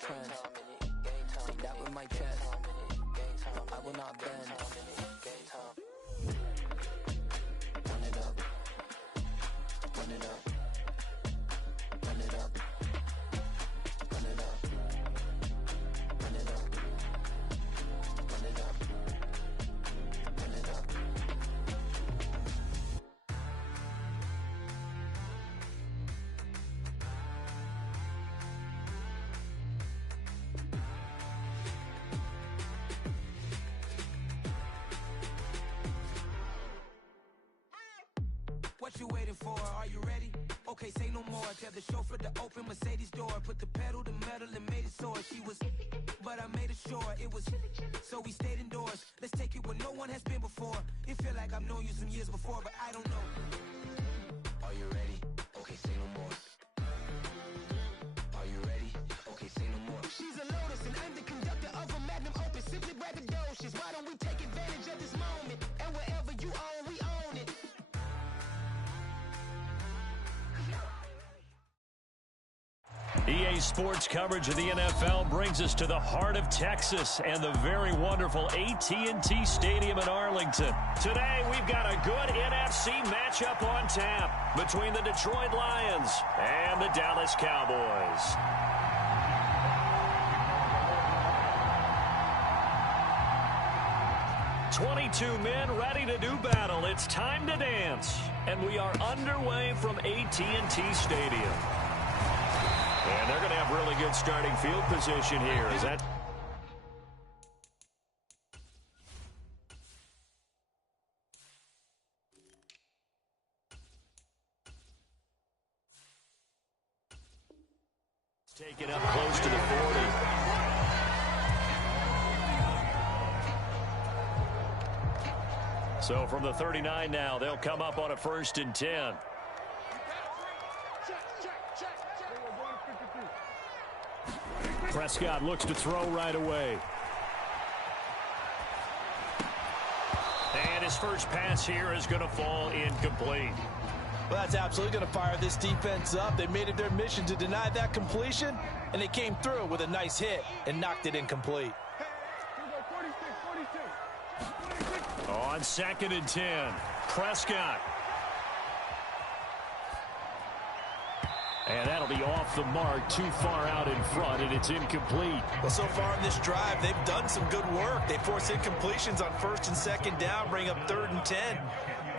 trends. Take that with my chest. I will not bend. Run it up. Run it up. Run it up. Run it up. Run it up. Run it up. Run it up. What you waiting for? Are you ready? Okay, say no more. Tell the chauffeur to open Mercedes door. Put the pedal to metal and made it soar. She was, but I made it sure it was. So we stayed indoors. Let's take it where no one has been before. It feel like I've known you some years before, but I don't know. Are you ready? Okay, say no more. Are you ready? Okay, say no more. She's a Lotus and I'm the conductor of a Magnum Opus. Simply braggadocious. Why don't we take advantage of this moment? And wherever you own, we own it. EA Sports coverage of the NFL brings us to the heart of Texas and the very wonderful AT&T Stadium in Arlington. Today, we've got a good NFC matchup on tap between the Detroit Lions and the Dallas Cowboys. "22 men ready to do battle. It's time to dance." And we are underway from AT&T Stadium. And they're going to have really good starting field position here. Is that... Taken up close to the 40. So from the 39 now, they'll come up on a 1st and 10. Prescott looks to throw right away. And his first pass here is going to fall incomplete. Well, that's absolutely going to fire this defense up. They made it their mission to deny that completion, and they came through with a nice hit and knocked it incomplete. On 2nd and 10, Prescott. And that'll be off the mark, too far out in front, and it's incomplete. Well, so far in this drive, they've done some good work. They force incompletions on 1st and 2nd down, bring up 3rd and 10.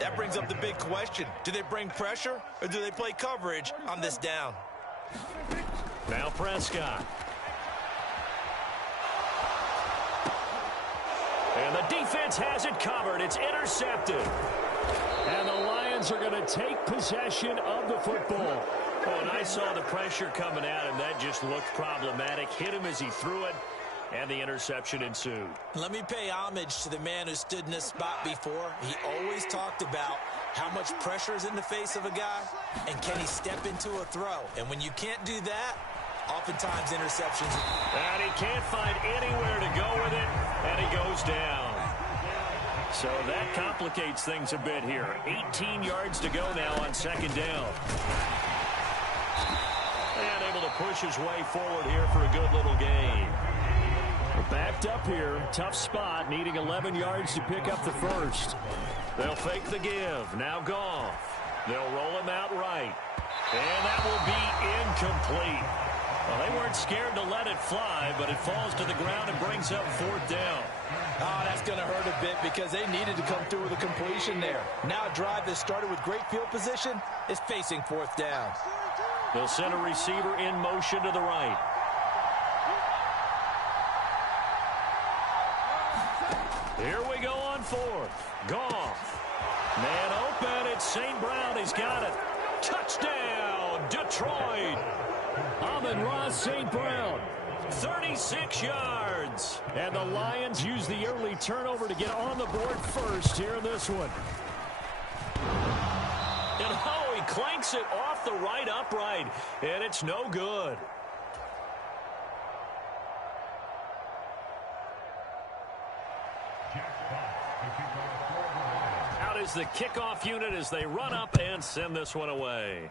That brings up the big question. Do they bring pressure, or do they play coverage on this down? Now Prescott. And the defense has it covered. It's intercepted. And the Lions are going to take possession of the football. Oh, and I saw the pressure coming at him. That just looked problematic. Hit him as he threw it, and the interception ensued. Let me pay homage to the man who stood in this spot before. He always talked about how much pressure is in the face of a guy, and can he step into a throw. And when you can't do that, oftentimes interceptions. And he can't find anywhere to go with it, and he goes down. So that complicates things a bit here. 18 yards to go now on 2nd down. And able to push his way forward here for a good little gain. Backed up here, tough spot, needing 11 yards to pick up the first. They'll fake the give, now Goff. They'll roll him out right. And that will be incomplete. Well, they weren't scared to let it fly, but it falls to the ground and brings up 4th down. Oh, that's going to hurt a bit because they needed to come through with a completion there. Now a drive that started with great field position is facing 4th down. They'll send a receiver in motion to the right. Here we go on 4th. Goff. Man open. It's St. Brown. He's got it. Touchdown, Detroit. Amon-Ra St. Brown. 36 yards. And the Lions use the early turnover to get on the board first here in this one. And oh, he clanks it off the right upright. And it's no good. Out is the kickoff unit as they run up and send this one away.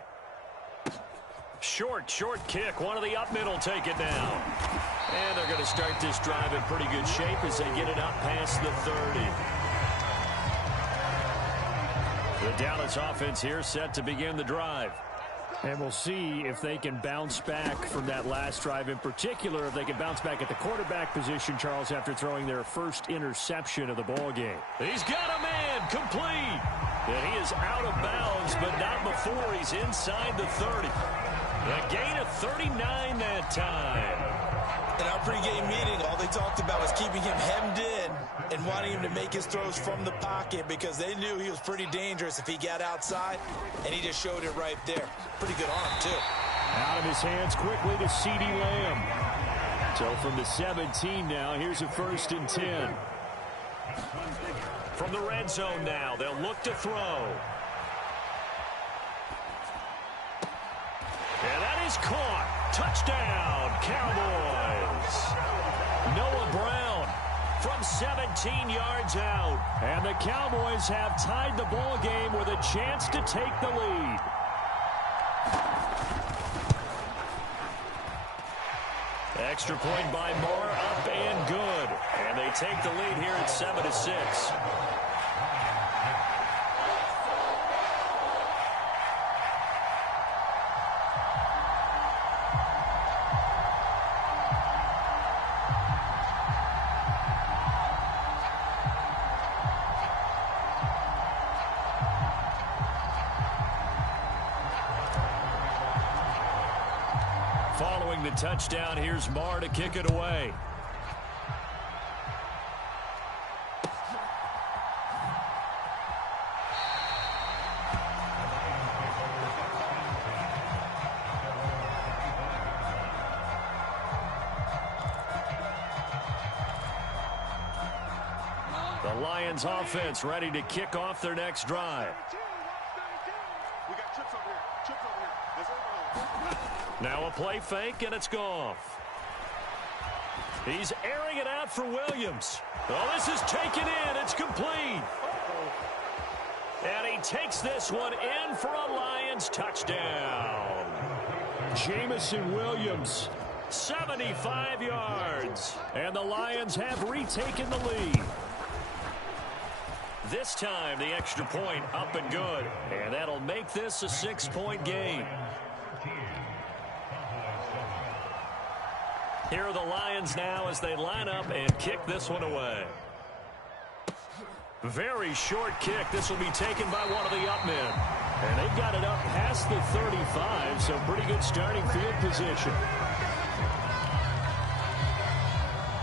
Short kick. One of the up middle take it down. And they're going to start this drive in pretty good shape as they get it up past the 30. The Dallas offense here set to begin the drive. And we'll see if they can bounce back from that last drive in particular, if they can bounce back at the quarterback position, Charles, after throwing their first interception of the ball game. He's got a man complete. And he is out of bounds, but not before he's inside the 30. A gain of 39 that time. In our pregame meeting, all they talked about was keeping him hemmed in and wanting him to make his throws from the pocket because they knew he was pretty dangerous if he got outside, and he just showed it right there. Pretty good arm, too. Out of his hands quickly to CeeDee Lamb. So from the 17 now, here's a 1st and 10. From the red zone now, they'll look to throw. And that is caught. Touchdown, Cowboys. Noah Brown from 17 yards out. And the Cowboys have tied the ball game with a chance to take the lead. Extra point by Moore, up and good. And they take the lead here at 7-6. Following the touchdown, here's Marr to kick it away. The Lions offense ready to kick off their next drive. Now a play fake, and it's Goff. He's airing it out for Williams. Oh, this is taken in. It's complete. And he takes this one in for a Lions touchdown. Jamison Williams, 75 yards. And the Lions have retaken the lead. This time, the extra point up and good. And that'll make this a 6-point game. Here are the Lions now as they line up and kick this one away. Very short kick. This will be taken by one of the up men. And they've got it up past the 35, so pretty good starting field position.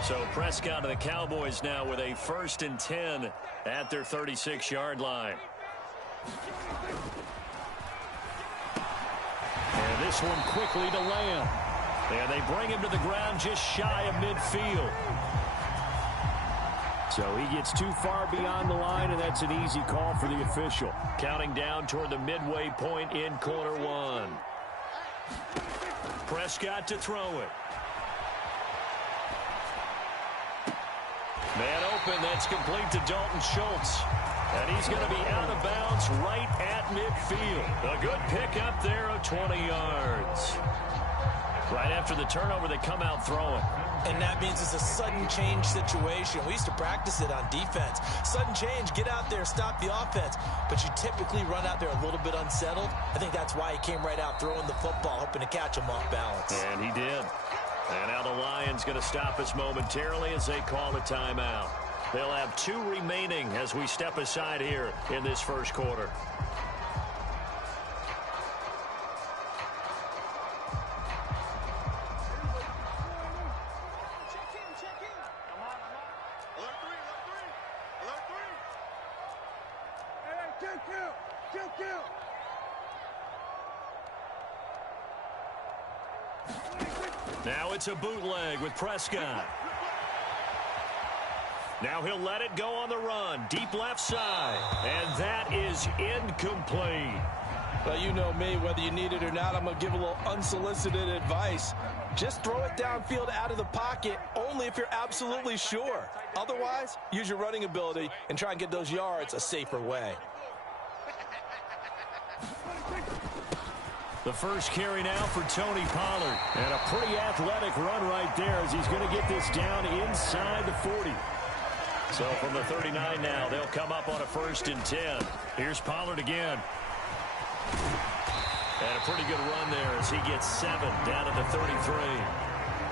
So Prescott of the Cowboys now with a 1st and 10 at their 36-yard line. And this one quickly to Lamb. And they bring him to the ground just shy of midfield. So he gets too far beyond the line, and that's an easy call for the official. Counting down toward the midway point in quarter one. Prescott to throw it. Man open, that's complete to Dalton Schultz. And he's going to be out of bounds right at midfield. A good pickup there of 20 yards. Right after the turnover, they come out throwing. And that means it's a sudden change situation. We used to practice it on defense. Sudden change, get out there, stop the offense. But you typically run out there a little bit unsettled. I think that's why he came right out throwing the football, hoping to catch him off balance. And he did. And now the Lions going to stop us momentarily as they call a timeout. They'll have 2 remaining as we step aside here in this first quarter. Now it's a bootleg with Prescott. Now he'll let it go on the run. Deep left side. And that is incomplete. Well, you know me, whether you need it or not, I'm going to give a little unsolicited advice. Just throw it downfield out of the pocket only if you're absolutely sure. Otherwise, use your running ability and try and get those yards a safer way. The first carry now for Tony Pollard. And a pretty athletic run right there as he's going to get this down inside the 40. So from the 39 now, they'll come up on a 1st and 10. Here's Pollard again. And a pretty good run there as he gets 7 down at the 33.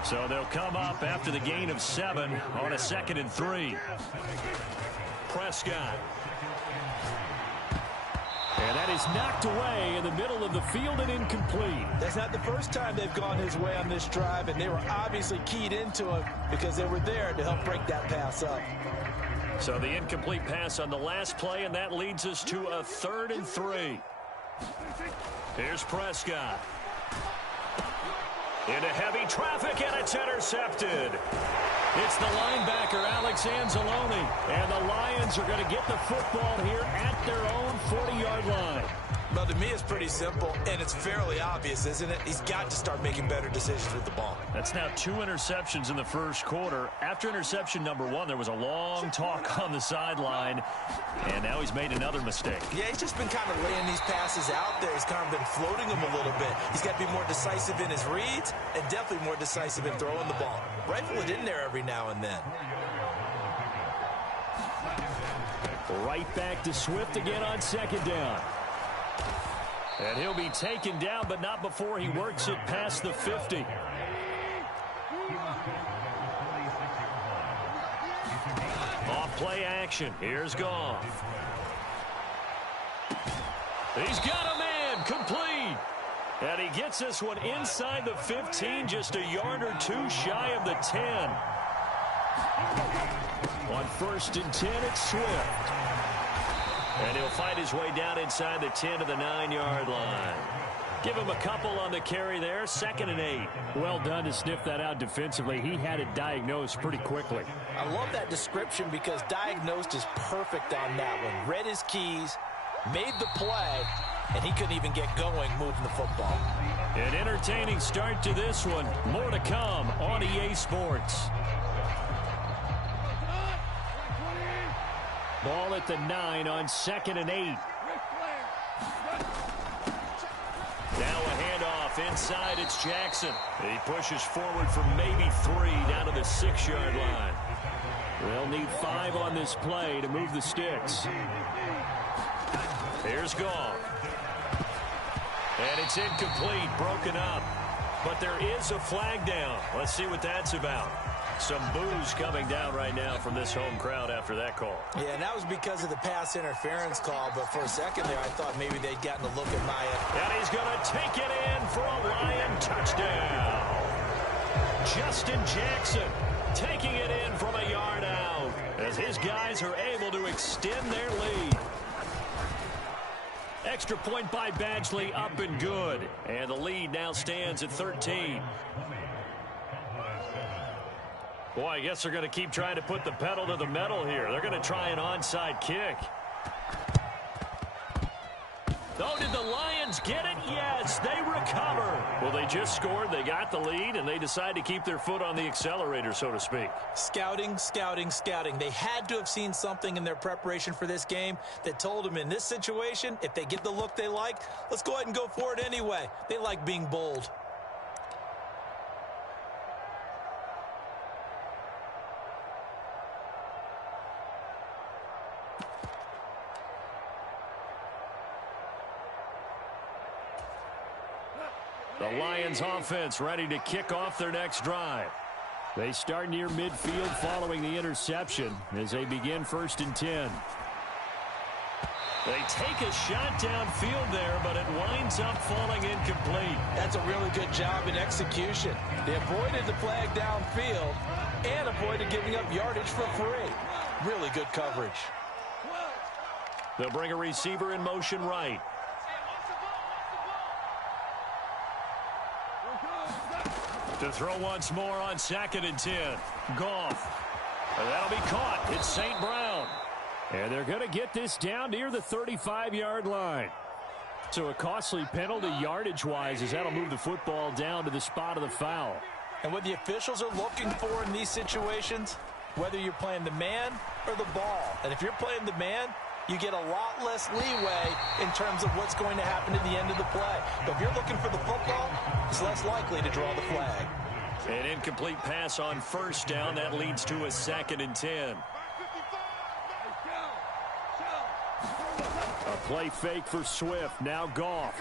So they'll come up after the gain of 7 on a 2nd and 3. Prescott. And that is knocked away in the middle of the field and incomplete. That's not the first time they've gone his way on this drive, and they were obviously keyed into him because they were there to help break that pass up. So the incomplete pass on the last play, and that leads us to a 3rd and 3. Here's Prescott. Into heavy traffic, and it's intercepted. It's the linebacker, Alex Anzalone. And the Lions are going to get the football here at their own 40-yard line. Well, to me, it's pretty simple, and it's fairly obvious, isn't it? He's got to start making better decisions with the ball. That's now 2 interceptions in the first quarter. After interception number 1, there was a long talk on the sideline, and now he's made another mistake. Yeah, he's just been kind of laying these passes out there. He's kind of been floating them a little bit. He's got to be more decisive in his reads and definitely more decisive in throwing the ball. Rifle it in there every now and then. Right back to Swift again on 2nd down. And he'll be taken down, but not before he works it past the 50. Off play action. Here's Goff. He's got a man. Complete. And he gets this one inside the 15, just a yard or 2 shy of the 10. On 1st and 10, it's Swift. And he'll fight his way down inside the 10 to the 9-yard line. Give him a couple on the carry there. 2nd and 8. Well done to sniff that out defensively. He had it diagnosed pretty quickly. I love that description because diagnosed is perfect on that one. Read his keys, made the play, and he couldn't even get going moving the football. An entertaining start to this one. More to come on EA Sports. Ball at the 9 on 2nd and 8. Now a handoff inside. It's Jackson. He pushes forward for maybe 3 down to the 6-yard line. They'll need 5 on this play to move the sticks. Here's Goff. And it's incomplete, broken up. But there is a flag down. Let's see what that's about. Some boos coming down right now from this home crowd after that call. Yeah, and that was because of the pass interference call. But for a second there, I thought maybe they'd gotten a look at Maya. And he's going to take it in for a Lion touchdown. Justin Jackson taking it in from a yard out as his guys are able to extend their lead. Extra point by Badgley, up and good. And the lead now stands at 13. Boy, I guess they're going to keep trying to put the pedal to the metal here. They're going to try an onside kick. Oh, did the Lions get it? Yes, they recover. Well, they just scored. They got the lead, and they decide to keep their foot on the accelerator, so to speak. Scouting, scouting, scouting. They had to have seen something in their preparation for this game that told them in this situation, if they get the look they like, let's go ahead and go for it anyway. They like being bold. The Lions offense ready to kick off their next drive. They start near midfield following the interception as they begin 1st and 10. They take a shot downfield there, but it winds up falling incomplete. That's a really good job in execution. They avoided the flag downfield and avoided giving up yardage for free. Really good coverage. They'll bring a receiver in motion right. To throw once more on 2nd and 10. Goff. And that'll be caught. It's St. Brown. And they're going to get this down near the 35-yard line. So a costly penalty yardage-wise as that'll move the football down to the spot of the foul. And what the officials are looking for in these situations, whether you're playing the man or the ball. And if you're playing the man, you get a lot less leeway in terms of what's going to happen at the end of the play. But if you're looking for the football, it's less likely to draw the flag. An incomplete pass on first down. That leads to a 2nd and 10. A play fake for Swift. Now Goff.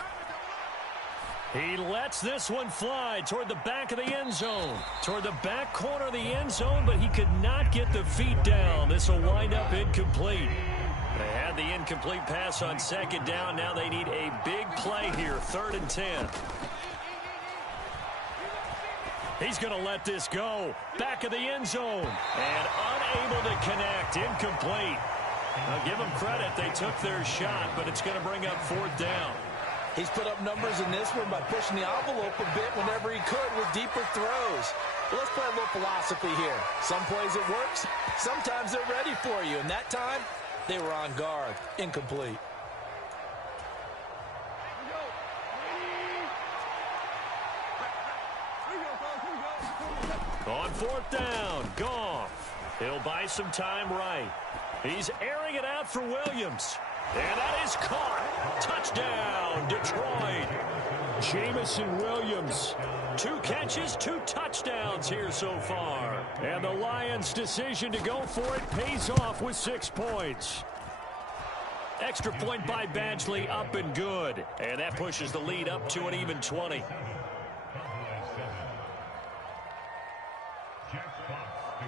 He lets this one fly toward the back of the end zone. Toward the back corner of the end zone, but he could not get the feet down. This will wind up incomplete. They had the incomplete pass on 2nd down. Now they need a big play here. 3rd and 10. He's going to let this go. Back of the end zone. And unable to connect. Incomplete. I'll give them credit. They took their shot, but it's going to bring up 4th down. He's put up numbers in this one by pushing the envelope a bit whenever he could with deeper throws. But let's play a little philosophy here. Some plays it works. Sometimes they're ready for you. And that time, they were on guard. Incomplete. On 4th down, Goff. He'll buy some time right. He's airing it out for Williams. And that is caught. Touchdown, Detroit. Jamison Williams. 2 catches, 2 touchdowns here so far. And the Lions' decision to go for it pays off with 6 points. Extra point by Badgley, up and good. And that pushes the lead up to an even 20.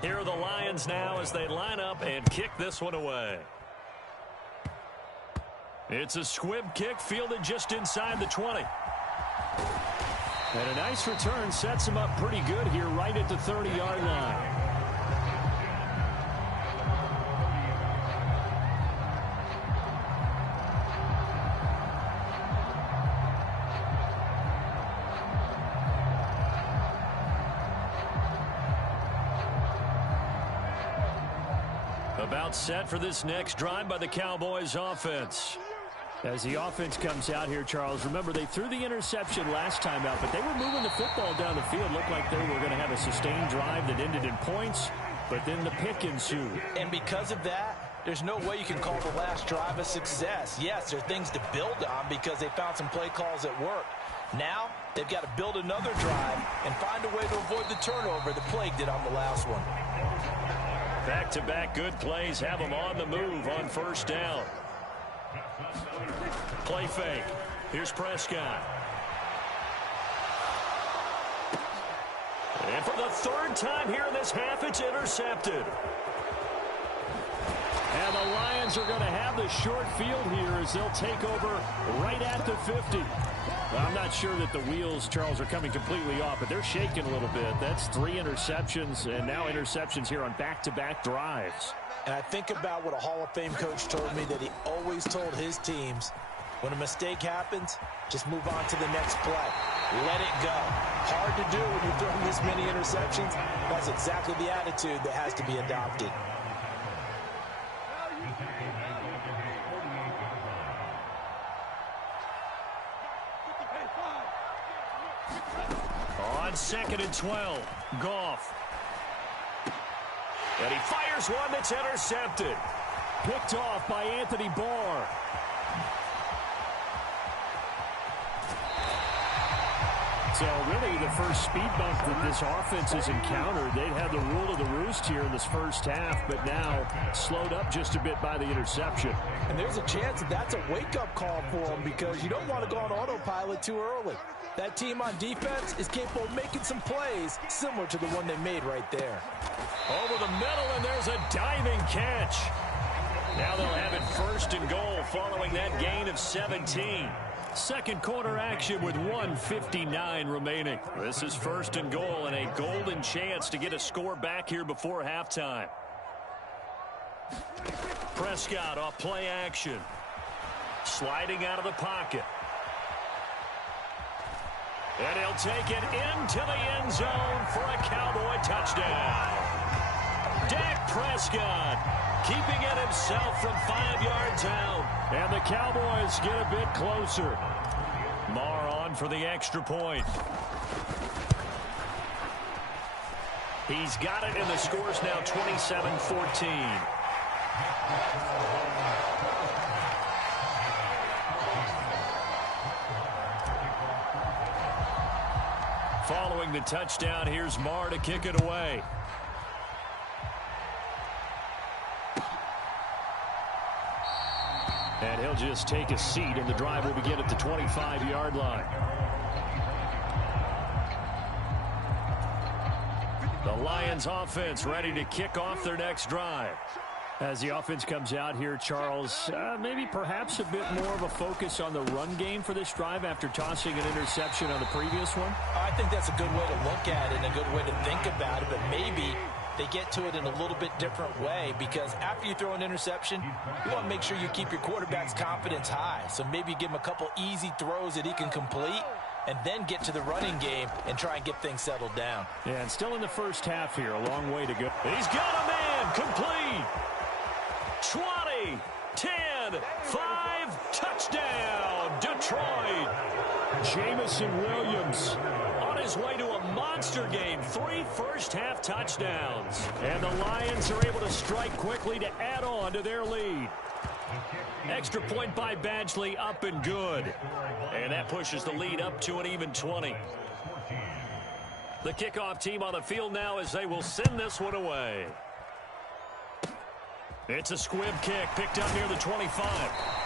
Here are the Lions now as they line up and kick this one away. It's a squib kick fielded just inside the 20. And a nice return sets him up pretty good here right at the 30-yard line. About set for this next drive by the Cowboys offense. As the offense comes out here, Charles, remember they threw the interception last time out, but they were moving the football down the field. Looked like they were going to have a sustained drive that ended in points, but then the pick ensued. And because of that, there's no way you can call the last drive a success. Yes, there are things to build on because they found some play calls that worked. Now, they've got to build another drive and find a way to avoid the turnover that plagued it on the last one. Back-to-back good plays have them on the move on 1st down. Play fake. Here's Prescott. And for the 3rd time here in this half, it's intercepted. And the Lions are going to have the short field here as they'll take over right at the 50. Well, I'm not sure that the wheels, Charles, are coming completely off, but they're shaking a little bit. That's 3 interceptions, and now interceptions here on back-to-back drives. And I think about what a Hall of Fame coach told me that he always told his teams, when a mistake happens, just move on to the next play. Let it go. Hard to do when you're throwing this many interceptions. That's exactly the attitude that has to be adopted. On 2nd and 12, Goff. And he fires one that's intercepted. Picked off by Anthony Barr. So really the first speed bump that this offense has encountered. They'd had the rule of the roost here in this first half, but now slowed up just a bit by the interception. And there's a chance that that's a wake-up call for them because you don't want to go on autopilot too early. That team on defense is capable of making some plays similar to the one they made right there. Over the middle, and there's a diving catch. Now they'll have it 1st and goal following that gain of 17. Second quarter action with 1:59 remaining. This is 1st and goal and a golden chance to get a score back here before halftime. Prescott off play action. Sliding out of the pocket. And he'll take it into the end zone for a Cowboy touchdown. Dak Prescott keeping it himself from 5 yards out. And the Cowboys get a bit closer. Marr on for the extra point. He's got it, and the score's now 27-14. Following the touchdown, here's Marr to kick it away. And he'll just take a seat, and the drive will begin at the 25-yard line. The Lions offense ready to kick off their next drive. As the offense comes out here, Charles, maybe perhaps a bit more of a focus on the run game for this drive after tossing an interception on the previous one? I think that's a good way to look at it and a good way to think about it, but maybe they get to it in a little bit different way, because after you throw an interception, you want to make sure you keep your quarterback's confidence high. So maybe give him a couple easy throws that he can complete, and then get to the running game and try and get things settled down. Yeah, and still in the first half here, a long way to go. He's got a man, complete. 20, 10, 5, touchdown, Detroit. Jamison Williams on his way to a monster game. 3 first-half touchdowns. And the Lions are able to strike quickly to add on to their lead. Extra point by Badgley, up and good. And that pushes the lead up to an even 20. The kickoff team on the field now as they will send this one away. It's a squib kick picked up near the 25.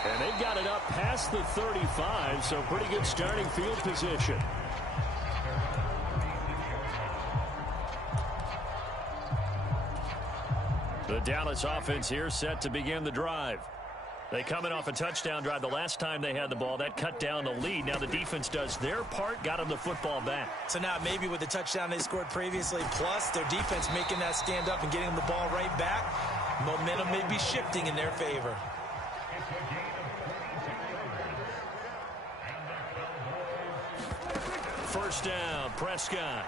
And they've got it up past the 35, so pretty good starting field position. The Dallas offense here set to begin the drive. They coming off a touchdown drive the last time they had the ball. That cut down the lead. Now the defense does their part, got them the football back. So now maybe with the touchdown they scored previously, plus their defense making that stand up and getting them the ball right back, momentum may be shifting in their favor. First down, Prescott.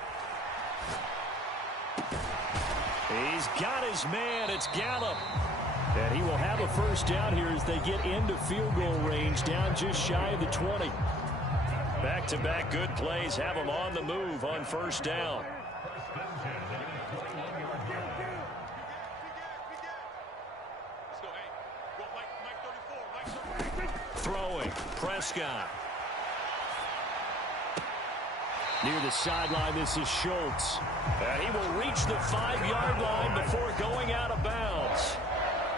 He's got his man. It's Gallup. And he will have a first down here as they get into field goal range, down just shy of the 20. Back-to-back good plays have them on the move on first down. Throwing, Prescott. Near the sideline, this is Schultz. And he will reach the 5-yard line before going out of bounds.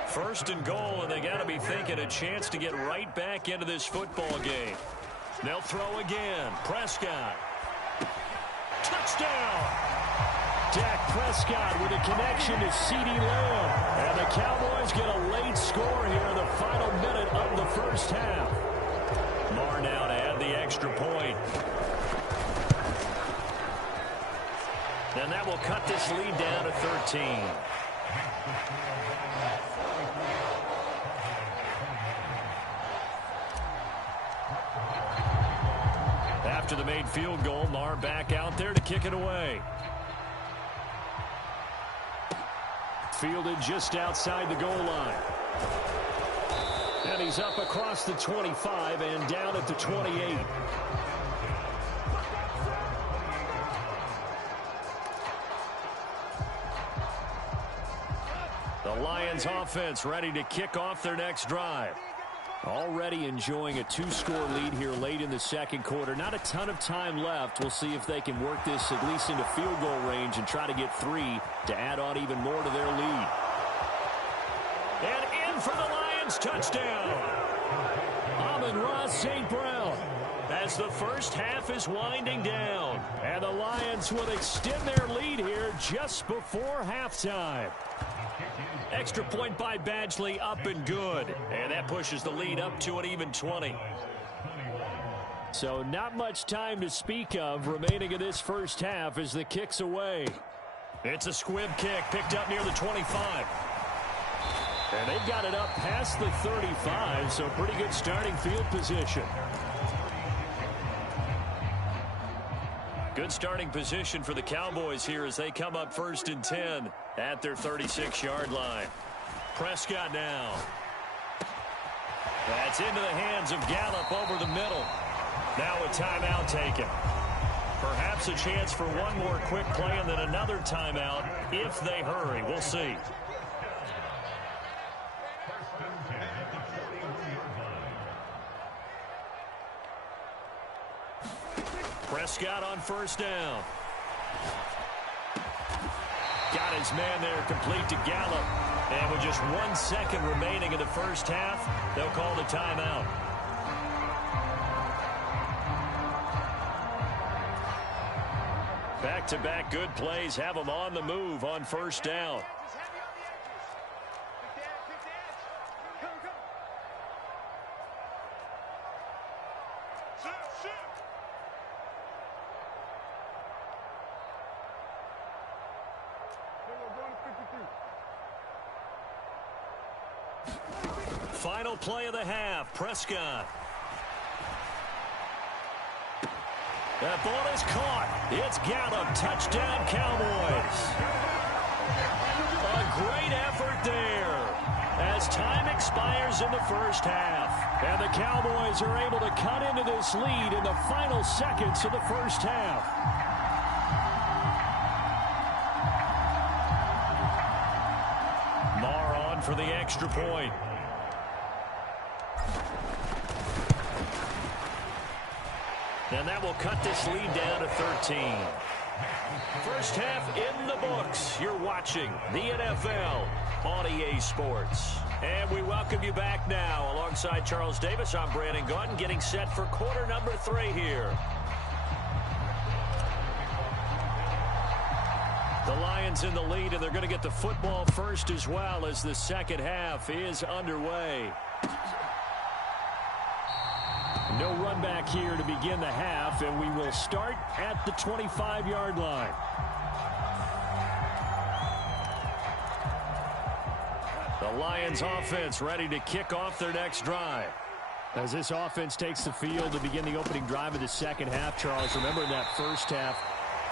First and goal, and they got to be thinking a chance to get right back into this football game. They'll throw again. Prescott. Touchdown! Dak Prescott with a connection to CeeDee Lamb. And the Cowboys get a late score here in the final minute of the first half. Marr now to add the extra point. And that will cut this lead down to 13. After the made field goal, Marr back out there to kick it away. Fielded just outside the goal line. And he's up across the 25 and down at the 28. The Lions offense ready to kick off their next drive. Already enjoying a 2-score lead here late in the second quarter. Not a ton of time left. We'll see if they can work this at least into field goal range and try to get 3 to add on even more to their lead. And in for the Lions touchdown. Amon-Ra St. Brown. As the first half is winding down. And the Lions will extend their lead here just before halftime. Extra point by Badgley, up and good. And that pushes the lead up to an even 20. So not much time to speak of remaining in this first half as the kick's away. It's a squib kick picked up near the 25. And they've got it up past the 35, so pretty good starting field position. Good starting position for the Cowboys here as they come up 1st and 10 at their 36-yard line. Prescott now. That's into the hands of Gallup over the middle. Now a timeout taken. Perhaps a chance for one more quick play and then another timeout if they hurry. We'll see. Prescott on first down. Got his man there complete to Gallup. And with just 1 second remaining in the first half, they'll call the timeout. Back-to-back good plays have them on the move on first down. Final play of the half, Prescott. That ball is caught. It's Gallup. Touchdown, Cowboys. A great effort there as time expires in the first half. And the Cowboys are able to cut into this lead in the final seconds of the first half. Marr on for the extra point. And that will cut this lead down to 13. First half in the books. You're watching the NFL on EA Sports. And we welcome you back now. Alongside Charles Davis, I'm Brandon Gaudin, getting set for quarter number 3 here. The Lions in the lead, and they're going to get the football first as well as the second half is underway. No run back here to begin the half, and we will start at the 25-yard line. The Lions offense ready to kick off their next drive. As this offense takes the field to begin the opening drive of the second half, Charles, remember in that first half,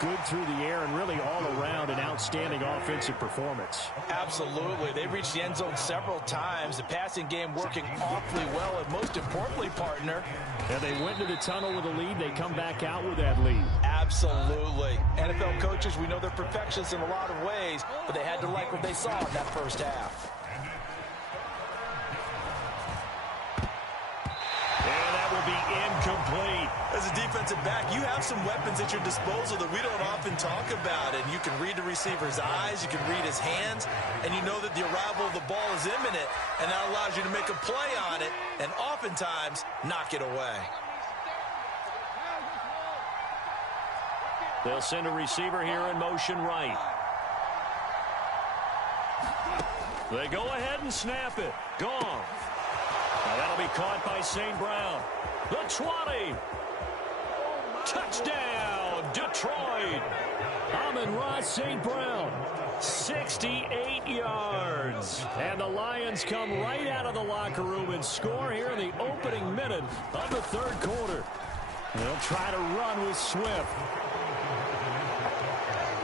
good through the air and really all around an outstanding offensive performance. Absolutely. They reached the end zone several times. The passing game working awfully well, and most importantly, partner. Yeah, they went to the tunnel with a lead. They come back out with that lead. Absolutely. NFL coaches, we know they're perfectionists in a lot of ways, but they had to like what they saw in that first half. And that will be incomplete. As a defensive back, you have some weapons at your disposal that we don't often talk about. And you can read the receiver's eyes, you can read his hands, and you know that the arrival of the ball is imminent, and that allows you to make a play on it and oftentimes knock it away. They'll send a receiver here in motion right. They go ahead and snap it. Gone. Now that'll be caught by St. Brown. The 20. Touchdown, Detroit. Amon-Ra St. Brown, 68 yards. And the Lions come right out of the locker room and score here in the opening minute of the third quarter. They'll try to run with Swift.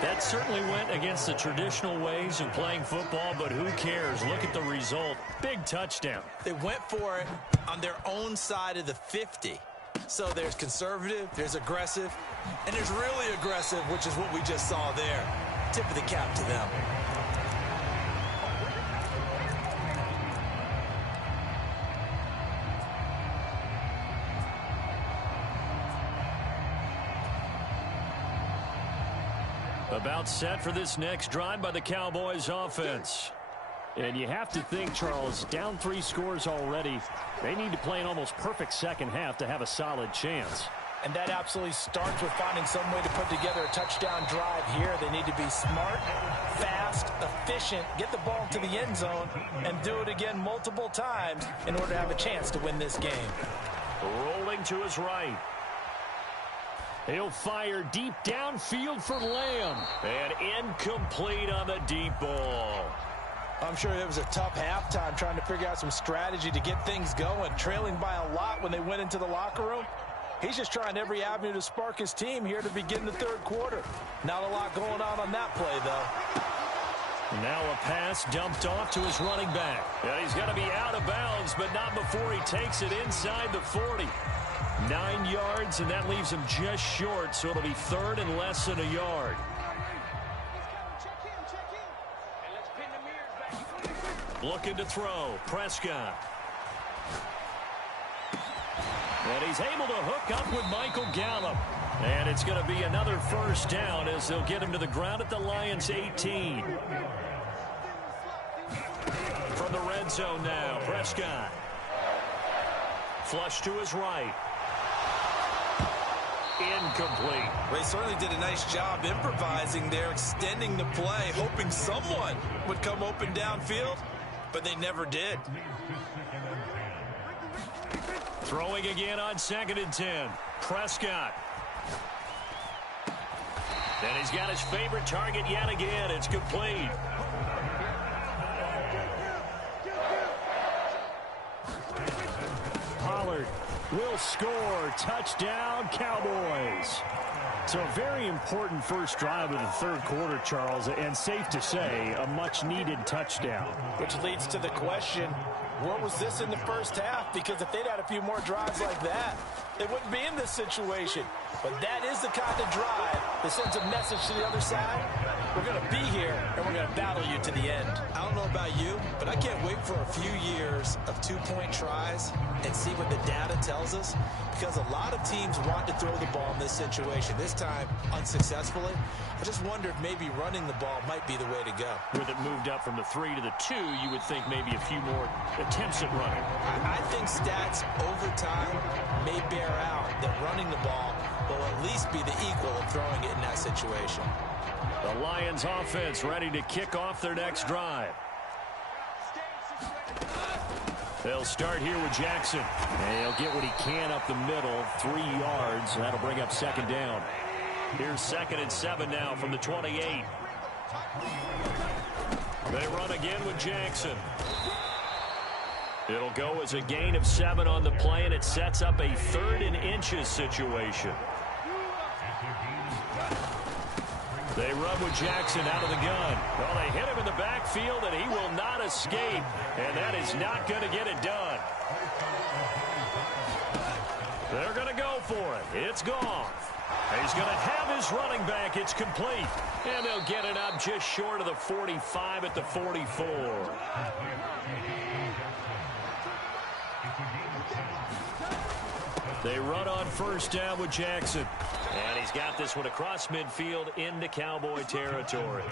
That certainly went against the traditional ways of playing football, but who cares? Look at the result. Big touchdown. They went for it on their own side of the 50. So there's conservative, there's aggressive, and there's really aggressive, which is what we just saw there. Tip of the cap to them. About set for this next drive by the Cowboys offense. And you have to think, Charles, down 3 scores already. They need to play an almost perfect second half to have a solid chance. And that absolutely starts with finding some way to put together a touchdown drive here. They need to be smart, fast, efficient, get the ball to the end zone, and do it again multiple times in order to have a chance to win this game. Rolling to his right. He'll fire deep downfield for Lamb. And incomplete on the deep ball. I'm sure it was a tough halftime trying to figure out some strategy to get things going. Trailing by a lot when they went into the locker room. He's just trying every avenue to spark his team here to begin the third quarter. Not a lot going on that play, though. Now a pass dumped off to his running back. And he's going to be out of bounds, but not before he takes it inside the 40. 9 yards, and that leaves him just short, so it'll be third and less than a yard. Looking to throw. Prescott. And he's able to hook up with Michael Gallup. And it's going to be another first down as they'll get him to the ground at the Lions' 18. From the red zone now, Prescott. Flush to his right. Incomplete. They certainly did a nice job improvising there, extending the play, hoping someone would come open downfield, but they never did. Throwing again on 2nd and 10. Prescott. And he's got his favorite target yet again. It's complete. Pollard will score. Touchdown, Cowboys. So a very important first drive of the third quarter, Charles, and safe to say, a much-needed touchdown. Which leads to the question, where was this in the first half? Because if they'd had a few more drives like that, they wouldn't be in this situation. But that is the kind of drive that sends a message to the other side. We're going to be here, and we're going to battle you to the end. I don't know about you, but I can't wait for a few years of two-point tries and see what the data tells us, because a lot of teams want to throw the ball in this situation. This time, unsuccessfully. I just wonder if maybe running the ball might be the way to go. With it moved up from the 3 to the 2, you would think maybe a few more attempts at running. I think stats over time may bear out that running the ball will at least be the equal of throwing it in that situation. The Lions offense ready to kick off their next drive. They'll start here with Jackson. And he'll get what he can up the middle, 3 yards. That'll bring up 2nd down. Here's 2nd and 7 now from the 28. They run again with Jackson. It'll go as a gain of 7 on the play, and it sets up a 3rd and inches situation. They run with Jackson out of the gun. Well, they hit him in the backfield, and he will not escape. And that is not going to get it done. They're going to go for it. It's gone. He's going to have his running back. It's complete. And they'll get it up just short of the 45 at the 44. They run on first down with Jackson. And he's got this one across midfield into Cowboy territory.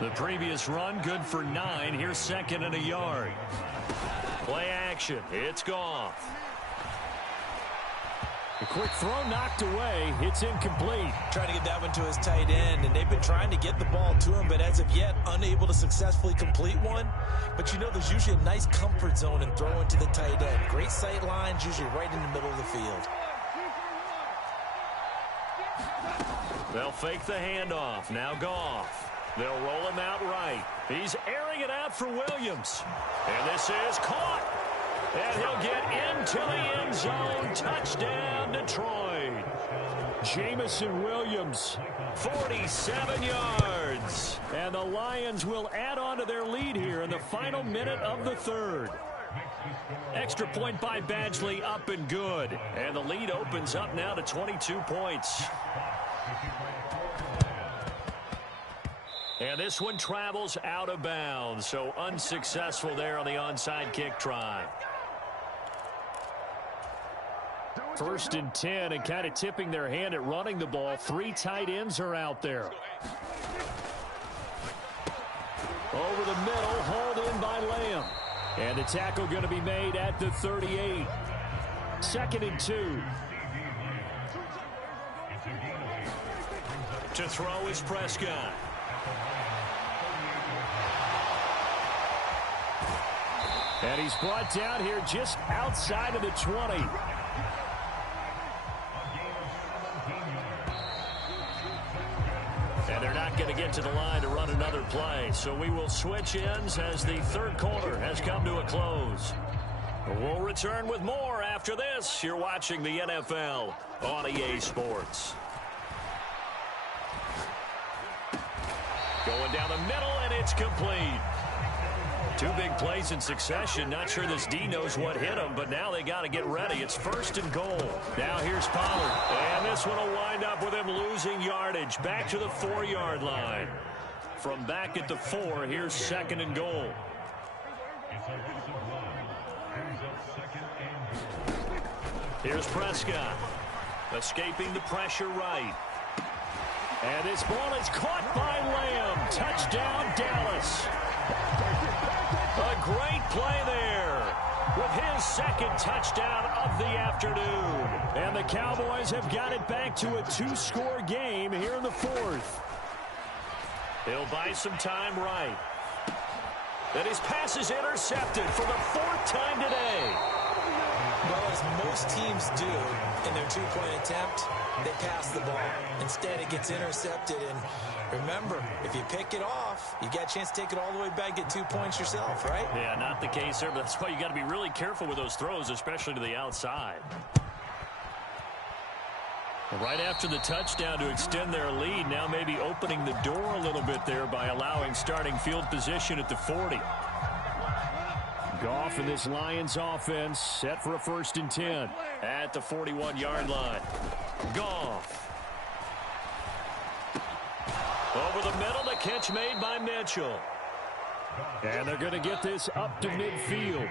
The previous run, good for 9. Here's 2nd and a yard. Play action. It's Goff. A quick throw knocked away. It's incomplete. Trying to get that one to his tight end, and they've been trying to get the ball to him, but as of yet, unable to successfully complete one. But you know, there's usually a nice comfort zone in throwing to the tight end. Great sight lines, usually right in the middle of the field. They'll fake the handoff. Now Goff. They'll roll him out right. He's airing it out for Williams. And this is caught. And he'll get into the end zone. Touchdown, Detroit. Jamison Williams, 47 yards. And the Lions will add on to their lead here in the final minute of the 3rd. Extra point by Badgley, up and good. And the lead opens up now to 22 points. And this one travels out of bounds, so unsuccessful there on the onside kick try. 1st and 10, and kind of tipping their hand at running the ball. 3 tight ends are out there. Over the middle, hauled in by Lamb. And the tackle going to be made at the 38. 2nd and 2. To throw is Prescott. And he's brought down here just outside of the 20. And they're not going to get to the line to run another play. So we will switch ends as the 3rd quarter has come to a close. We'll return with more after this. You're watching the NFL on EA Sports. Going down the middle, and it's complete. 2 big plays in succession. Not sure this D knows what hit him, but now they got to get ready. It's 1st and goal. Now here's Pollard. And this one will wind up with him losing yardage. Back to the 4-yard line. From back at the 4, here's 2nd and goal. Here's Prescott. Escaping the pressure right. And this ball is caught by Lamb. Touchdown, Dallas. A great play there with his second touchdown of the afternoon. And the Cowboys have got it back to a 2-score game here in the fourth. He'll buy some time right. And his pass is intercepted for the fourth time today. Well, as most teams do in their two-point attempt, they pass the ball. Instead, it gets intercepted. And remember, if you pick it off, you got a chance to take it all the way back, get 2 points yourself, right? Yeah, not the case there, but that's why you got to be really careful with those throws, especially to the outside. Right after the touchdown to extend their lead, now maybe opening the door a little bit there by allowing starting field position at the 40. Goff and this Lions offense set for a 1st and 10 at the 41-yard line. Goff. Over the middle, the catch made by Mitchell. And they're going to get this up to midfield.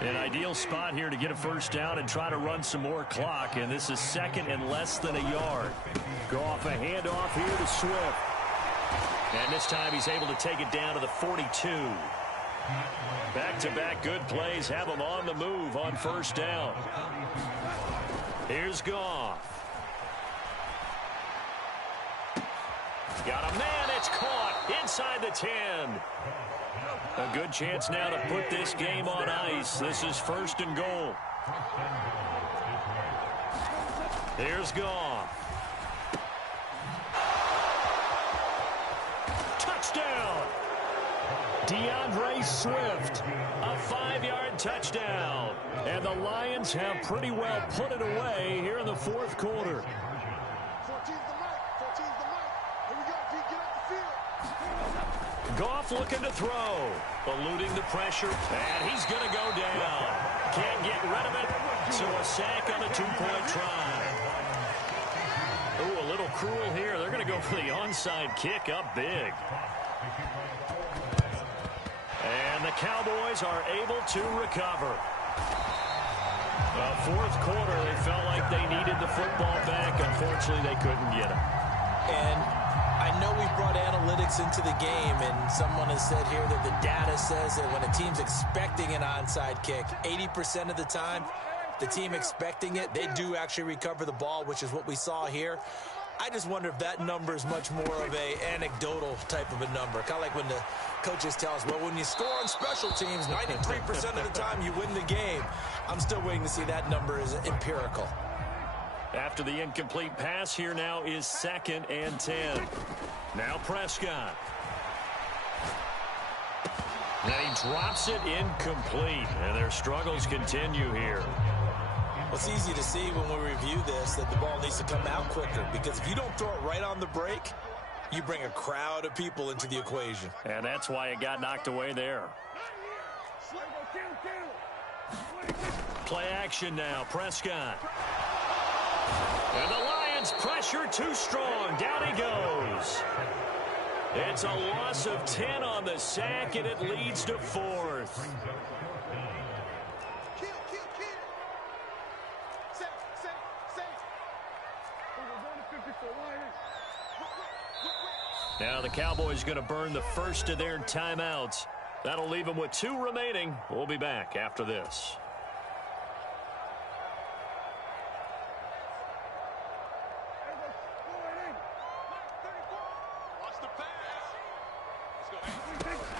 An ideal spot here to get a 1st down and try to run some more clock. And this is 2nd and less than a yard. Goff a handoff here to Swift. And this time he's able to take it down to the 42. Back-to-back good plays have him on the move on 1st down. Here's Goff. Got a man, it's caught inside the 10. A good chance now to put this game on ice. This is 1st and goal. Here's Goff. Touchdown! DeAndre Swift, a 5-yard touchdown. And the Lions have pretty well put it away here in the 4th quarter. Goff looking to throw, eluding the pressure, and he's going to go down. Can't get rid of it, so a sack on a 2-point try. Ooh, a little cruel here. They're going to go for the onside kick up big. And the Cowboys are able to recover. The 4th quarter, they felt like they needed the football back. Unfortunately, they couldn't get it. And I know we've brought analytics into the game, and someone has said here that the data says that when a team's expecting an onside kick, 80% of the time, the team expecting it, they do actually recover the ball, which is what we saw here. I just wonder if that number is much more of a anecdotal type of a number. Kind of like when the coaches tell us, well, when you score on special teams, 93% of the time you win the game. I'm still waiting to see that number is empirical. After the incomplete pass, here now is 2nd and 10. Now Prescott. And he drops it incomplete, and their struggles continue here. Well, it's easy to see when we review this that the ball needs to come out quicker, because if you don't throw it right on the break, you bring a crowd of people into the equation. And that's why it got knocked away there. Play action now, Prescott. And the Lions pressure too strong. Down he goes. It's a loss of 10 on the sack, and it leads to 4th. Now the Cowboys going to burn the first of their timeouts. That'll leave them with 2 remaining. We'll be back after this.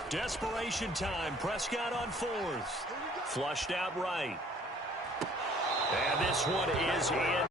Desperation time. Prescott on 4th. Flushed out right. And this one is in.